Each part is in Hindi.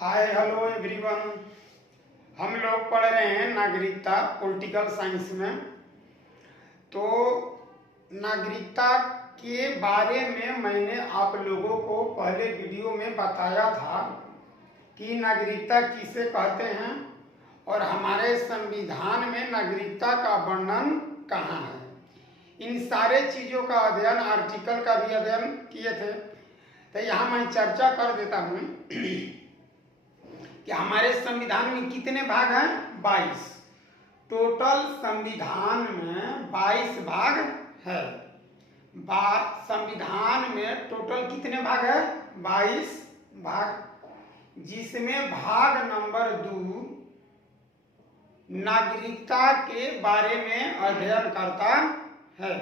Hi hello everyone. हम लोग पढ़ रहे हैं नागरिकता पॉलिटिकल साइंस में। तो नागरिकता के बारे में मैंने आप लोगों को पहले वीडियो में बताया था कि नागरिकता किसे कहते हैं और हमारे संविधान में नागरिकता का वर्णन कहाँ है। इन सारे चीज़ों का अध्ययन, आर्टिकल का भी अध्ययन किए थे। तो यहाँ मैं चर्चा कर देता हूँ कि हमारे संविधान में कितने भाग हैं। 22। टोटल संविधान में 22 भाग है। संविधान में टोटल कितने भाग है? 22 भाग, जिसमें भाग नंबर 2 नागरिकता के बारे में अध्ययन करता है।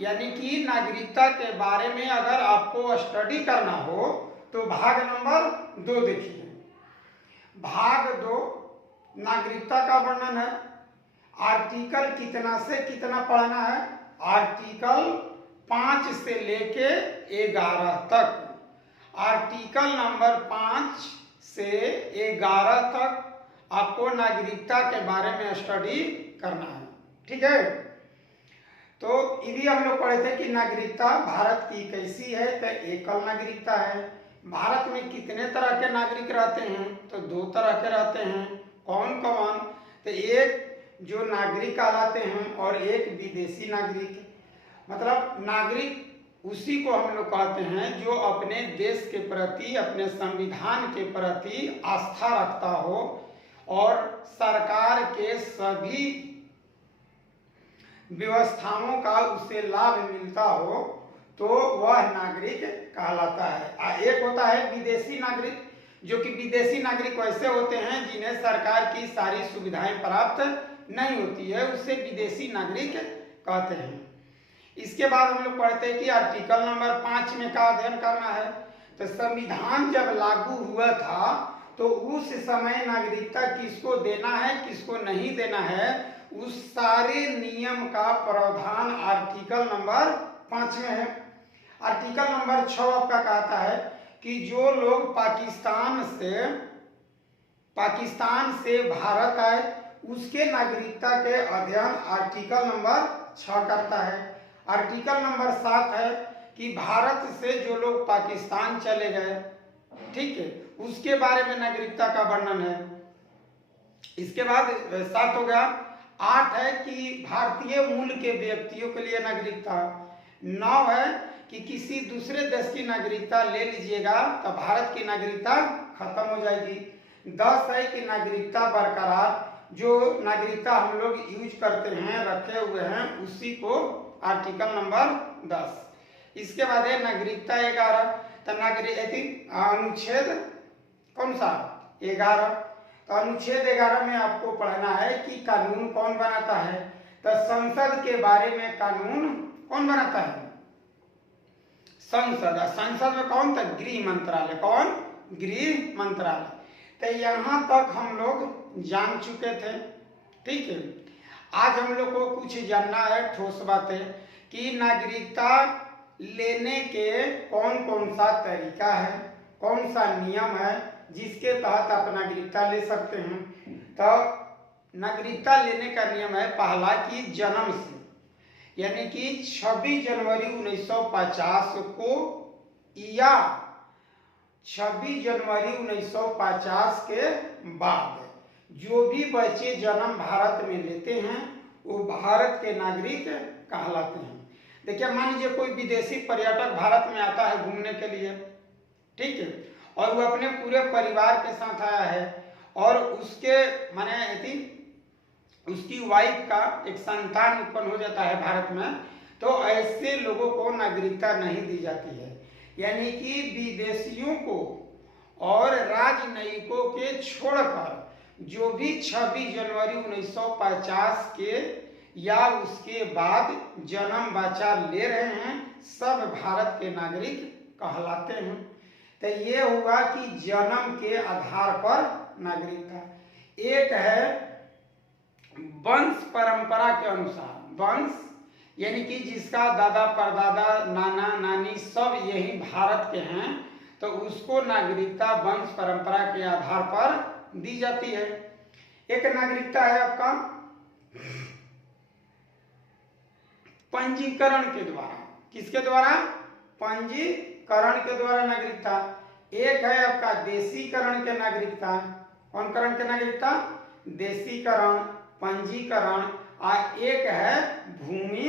यानी कि नागरिकता के बारे में अगर आपको स्टडी करना हो तो भाग नंबर 2 देखिए। भाग 2 नागरिकता का वर्णन है। आर्टिकल कितना से कितना पढ़ना है? आर्टिकल 5 से लेके 11 तक। आर्टिकल नंबर 5 से 11 तक आपको नागरिकता के बारे में स्टडी करना है। ठीक है। तो ये भी हम लोग पढ़े थे कि नागरिकता भारत की कैसी है। तो एकल नागरिकता है। भारत में कितने तरह के नागरिक रहते हैं? तो 2 तरह के रहते हैं। कौन कौन? तो एक जो नागरिक कहलाते हैं और एक विदेशी नागरिक। मतलब नागरिक उसी को हम लोग कहते हैं जो अपने देश के प्रति, अपने संविधान के प्रति आस्था रखता हो और सरकार के सभी व्यवस्थाओं का उसे लाभ मिलता हो, तो वह नागरिक कहलाता है। एक होता है विदेशी नागरिक, जो कि विदेशी नागरिक वैसे होते हैं जिन्हें सरकार की सारी सुविधाएं प्राप्त नहीं होती है, उसे विदेशी नागरिक कहते हैं। इसके बाद हम लोग पढ़ते हैं कि आर्टिकल नंबर 5 में का अध्ययन करना है। तो संविधान जब लागू हुआ था तो उस समय नागरिकता किसको देना है, किसको नहीं देना है, उस सारे नियम का प्रावधान आर्टिकल नंबर 5 में है। आर्टिकल नंबर 6 आपका कहता है कि जो लोग पाकिस्तान से भारत आए उसके नागरिकता के अध्ययन आर्टिकल नंबर 6 करता है। आर्टिकल नंबर 7 है कि भारत से जो लोग पाकिस्तान चले गए, ठीक है, उसके बारे में नागरिकता का वर्णन है। इसके बाद 7 हो गया। 8 है कि भारतीय मूल के व्यक्तियों के लिए नागरिकता। 9 है कि किसी दूसरे देश की नागरिकता ले लीजिएगा तो भारत की नागरिकता खत्म हो जाएगी। 10 है कि नागरिकता बरकरार, जो नागरिकता हम लोग यूज करते हैं, रखे हुए हैं, उसी को आर्टिकल नंबर 10। इसके बाद है नागरिकता 11। तो अनुच्छेद कौन सा? 11। तो अनुच्छेद 11 में आपको पढ़ना है कि कानून कौन बनाता है। तो संसद के बारे में कानून कौन बनाता है? संसद में कौन था? गृह मंत्रालय। कौन? गृह मंत्रालय। तो यहाँ तक हम लोग जान चुके थे। ठीक है। आज हम लोग को कुछ जानना है, ठोस बातें, कि नागरिकता लेने के कौन कौन सा तरीका है, कौन सा नियम है जिसके तहत आप नागरिकता ले सकते हैं। तो नागरिकता लेने का नियम है पहला कि जन्म से, यानी कि 26 जनवरी 1950 को या 26 जनवरी 1950 के बाद जो भी बच्चे जन्म भारत में लेते हैं वो भारत के नागरिक कहलाते हैं। देखिए, मान लीजिए कोई विदेशी पर्यटक भारत में आता है घूमने के लिए, ठीक है, और वो अपने पूरे परिवार के साथ आया है और उसके उसकी वाइफ का एक संतान उत्पन्न हो जाता है भारत में, तो ऐसे लोगों को नागरिकता नहीं दी जाती है। यानी कि विदेशियों को और राजनयिकों के छोड़कर जो भी 26 जनवरी 1950 के या उसके बाद जन्म बच्चा ले रहे हैं, सब भारत के नागरिक कहलाते हैं। तो ये हुआ कि जन्म के आधार पर नागरिकता। एक है वंश परंपरा के अनुसार। वंश यानी कि जिसका दादा परदादा, नाना नानी सब यही भारत के हैं, तो उसको नागरिकता वंश परंपरा के आधार पर दी जाती है। एक नागरिकता है आपका पंजीकरण के द्वारा। किसके द्वारा? पंजीकरण के द्वारा नागरिकता। एक है आपका देशीकरण के नागरिकता। कौन करण के नागरिकता? देशीकरण, पंजीकरण, और एक है भूमि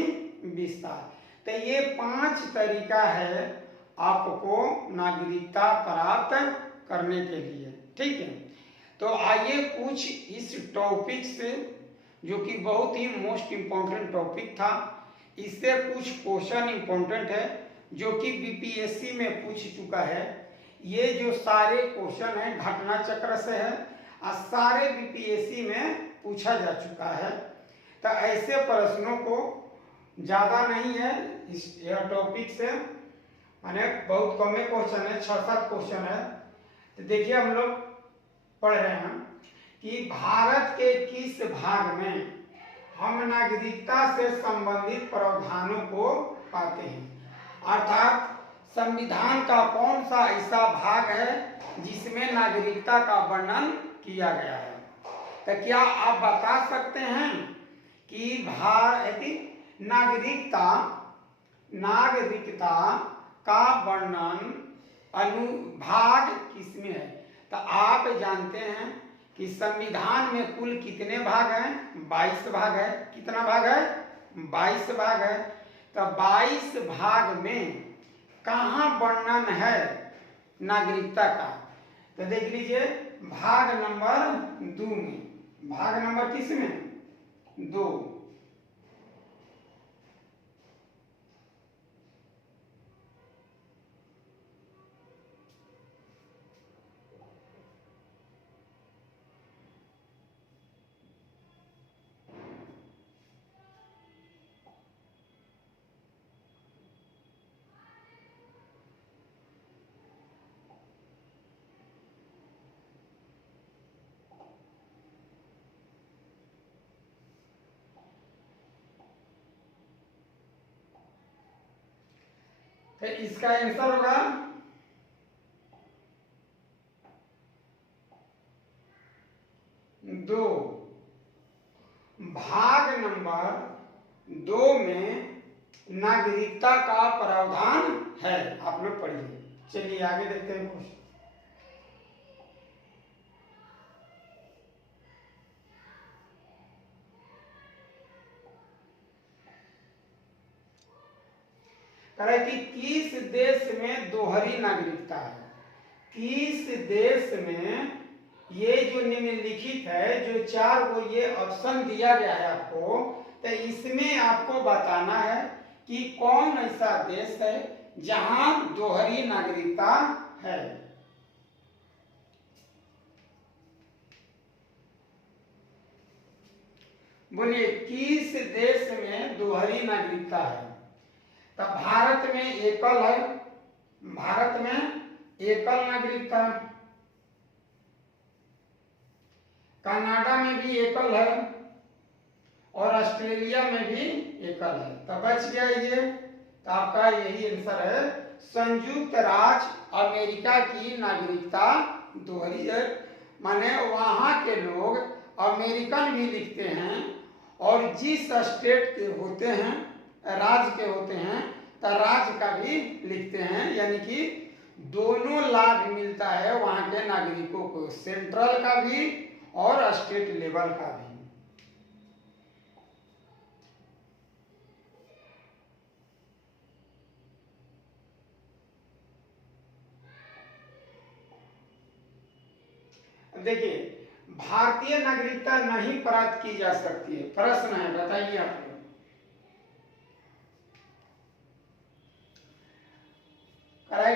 विस्तार। तो ये 5 तरीका है आपको नागरिकता प्राप्त करने के लिए। ठीक है, तो आइए कुछ इस टॉपिक से, जो कि बहुत ही मोस्ट इम्पोर्टेंट टॉपिक था, इससे कुछ क्वेश्चन इम्पोर्टेंट है जो कि बीपीएससी में पूछ चुका है। ये जो सारे क्वेश्चन हैं घटना चक्र से है और सारे बीपीएससी में पूछा जा चुका है। तो ऐसे प्रश्नों को ज़्यादा नहीं है इस टॉपिक से, माने बहुत कम क्वेश्चन है, 6-7 क्वेश्चन है। तो देखिए हम लोग पढ़ रहे हैं कि भारत के किस भाग में हम नागरिकता से संबंधित प्रावधानों को पाते हैं, अर्थात संविधान का कौन सा ऐसा भाग है जिसमें नागरिकता का वर्णन किया गया है। तो क्या आप बता सकते हैं कि नागरिकता का वर्णन अनुभाग किसमें है? तो आप जानते हैं कि संविधान में कुल कितने भाग हैं? 22 भाग है। कितना भाग है? 22 भाग है। तो 22 भाग में कहाँ वर्णन है नागरिकता का? तो देख लीजिए भाग नंबर 2 में। भाग नंबर किस में? 2। तो इसका आंसर होगा दो। भाग नंबर 2 में नागरिकता का प्रावधान है। आप लोग पढ़िए। चलिए आगे देखते हैं क्वेश्चन। कि किस देश में दोहरी नागरिकता है? किस देश में, ये जो निम्नलिखित है, जो 4 को ये ऑप्शन दिया गया है आपको, तो इसमें आपको बताना है कि कौन ऐसा देश है जहां दोहरी नागरिकता है। बोलिए किस देश में दोहरी नागरिकता है? तो भारत में एकल है। भारत में एकल नागरिकता। कनाडा में भी एकल है और ऑस्ट्रेलिया में भी एकल है। तो बच गया ये। तो आपका यही आंसर है, संयुक्त राज्य अमेरिका की नागरिकता दोहरी है। माने वहां के लोग अमेरिकन भी लिखते हैं और जिस स्टेट के होते हैं, राज्य के होते हैं, तो राज्य का भी लिखते हैं। यानी कि दोनों लाभ मिलता है वहां के नागरिकों को, सेंट्रल का भी और स्टेट लेवल का भी। देखिए भारतीय नागरिकता नहीं प्राप्त की जा सकती है। प्रश्न है, बताइए आप लोग।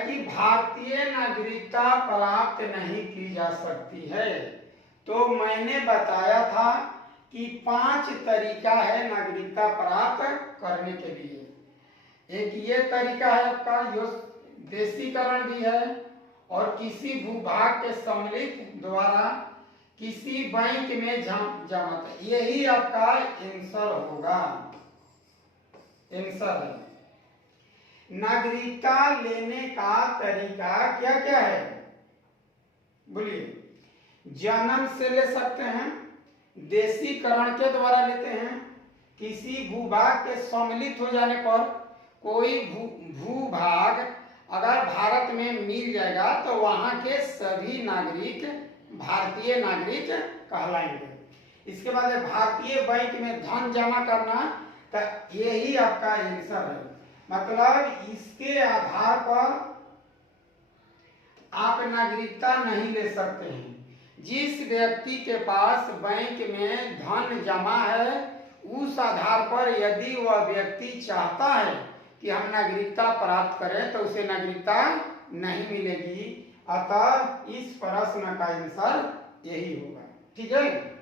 कि भारतीय नागरिकता प्राप्त नहीं की जा सकती है। तो मैंने बताया था कि 5 तरीका है नागरिकता प्राप्त करने के लिए। एक ये तरीका है आपका, जो देशीकरण भी है, और किसी भूभाग के सम्मिलित द्वारा किसी बैंक में जमा। यही आपका आंसर होगा। आंसर है नागरिकता लेने का तरीका क्या क्या है? बोलिए। जन्म से ले सकते हैं, देशीकरण के द्वारा लेते हैं, किसी भूभाग के सम्मिलित हो जाने पर, कोई भूभाग अगर भारत में मिल जाएगा तो वहां के सभी नागरिक भारतीय नागरिक कहलाएंगे। इसके बाद भारतीय बैंक में धन जमा करना, तो यही आपका आंसर है। मतलब इसके आधार पर आप नागरिकता नहीं ले सकते हैं। जिस व्यक्ति के पास बैंक में धन जमा है, उस आधार पर यदि वह व्यक्ति चाहता है कि हम नागरिकता प्राप्त करें तो उसे नागरिकता नहीं मिलेगी। अतः इस प्रश्न का आंसर यही होगा। ठीक है,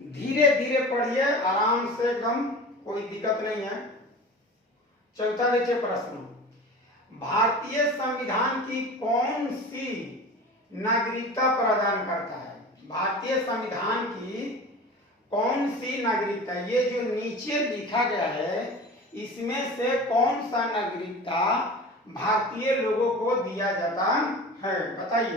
धीरे धीरे पढ़िए, आराम से, एकदम कोई दिक्कत नहीं है। चौथा देखिए प्रश्न, भारतीय संविधान की कौन सी नागरिकता प्रदान करता है? भारतीय संविधान की कौन सी नागरिकता, ये जो नीचे लिखा गया है, इसमें से कौन सा नागरिकता भारतीय लोगों को दिया जाता है? बताइए।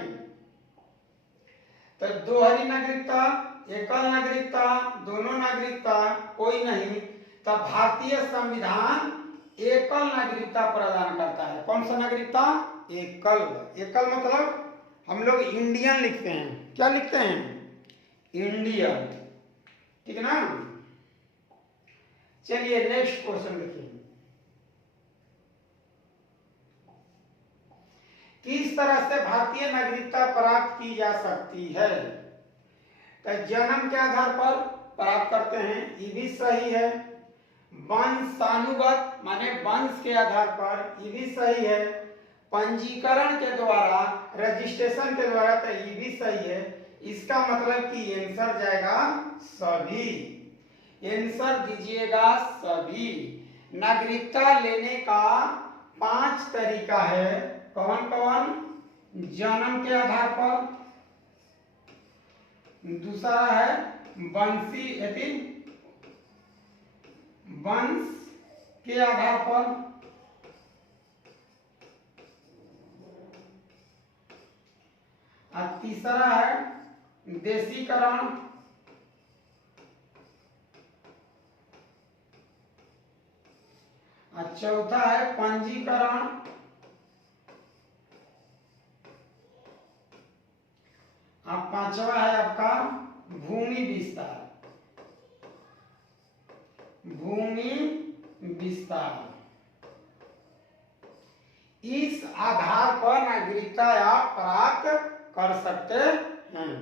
तो दोहरी नागरिकता, एकल नागरिकता, दोनों नागरिकता, कोई नहीं। तब भारतीय संविधान एकल नागरिकता प्रदान करता है। कौन सा नागरिकता? एकल। एकल मतलब हम लोग इंडियन लिखते हैं। क्या लिखते हैं? इंडियन। ठीक है ना। चलिए नेक्स्ट क्वेश्चन देखिए, किस तरह से भारतीय नागरिकता प्राप्त की जा सकती है? तो जन्म के आधार पर प्राप्त करते हैं, ये भी सही है। वंशानुगत माने वंश के आधार पर, ये भी सही है। पंजीकरण के द्वारा, रजिस्ट्रेशन के द्वारा, तो ये भी सही है। इसका मतलब कि आंसर जाएगा सभी। आंसर दीजिएगा सभी। नागरिकता लेने का 5 तरीका है। कौन कौन? जन्म के आधार पर, दूसरा है वंशी यदि वंश के आधार पर, और तीसरा है देशीकरण, और चौथा है पंजीकरण, और पांचवा है आपका भूमि विस्तार। भूमि विस्तार। इस आधार पर नागरिकता आप प्राप्त कर सकते हैं।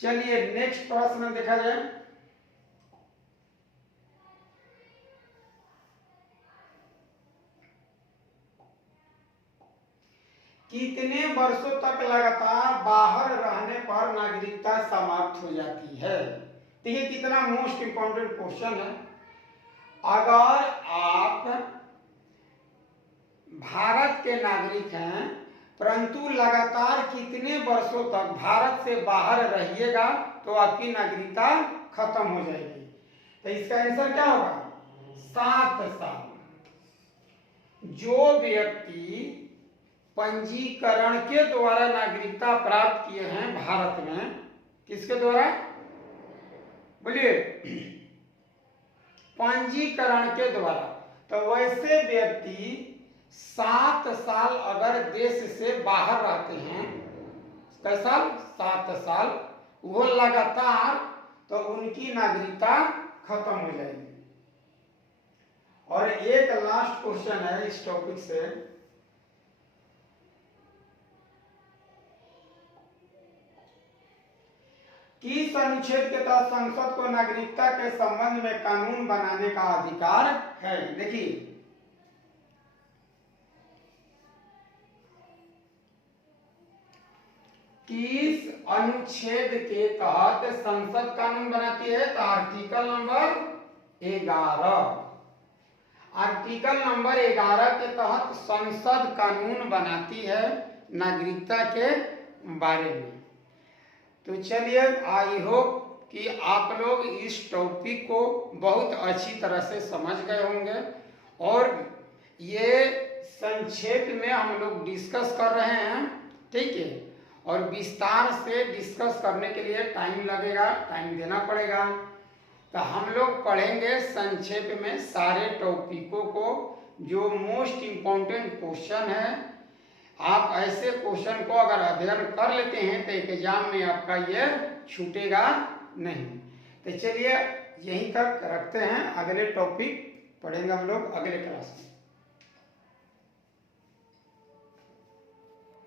चलिए नेक्स्ट प्रश्न देखा जाए। कितने वर्षों तक लगातार बाहर रहने पर नागरिकता समाप्त हो जाती है? देखिए कितना मोस्ट इंपॉर्टेंट क्वेश्चन है। अगर आप भारत के नागरिक हैं परंतु लगातार कितने वर्षों तक भारत से बाहर रहिएगा तो आपकी नागरिकता खत्म हो जाएगी। तो इसका आंसर क्या होगा? 7 साल। जो व्यक्ति पंजीकरण के द्वारा नागरिकता प्राप्त किए हैं भारत में, किसके द्वारा? बोलिए। पंजीकरण के द्वारा। तो वैसे व्यक्ति 7 साल अगर देश से बाहर रहते हैं, कैसा? 7 साल, वो लगातार, तो उनकी नागरिकता खत्म हो जाएगी। और एक लास्ट क्वेश्चन है इस टॉपिक से, किस अनुच्छेद के तहत संसद को नागरिकता के संबंध में कानून बनाने का अधिकार है? देखिए, किस अनुच्छेद के तहत संसद कानून बनाती है? तो आर्टिकल नंबर 11। आर्टिकल नंबर 11 के तहत संसद कानून बनाती है नागरिकता के बारे में। तो चलिए, आई होप कि आप लोग इस टॉपिक को बहुत अच्छी तरह से समझ गए होंगे। और ये संक्षेप में हम लोग डिस्कस कर रहे हैं, ठीक है। और विस्तार से डिस्कस करने के लिए टाइम लगेगा, टाइम देना पड़ेगा। तो हम लोग पढ़ेंगे संक्षेप में सारे टॉपिकों को, जो मोस्ट इम्पोर्टेंट क्वेश्चन है। आप ऐसे क्वेश्चन को अगर अध्ययन कर लेते हैं तो एग्जाम में आपका ये छूटेगा नहीं। तो चलिए यहीं तक रखते हैं, अगले टॉपिक पढ़ेंगे हम लोग अगले क्लास में।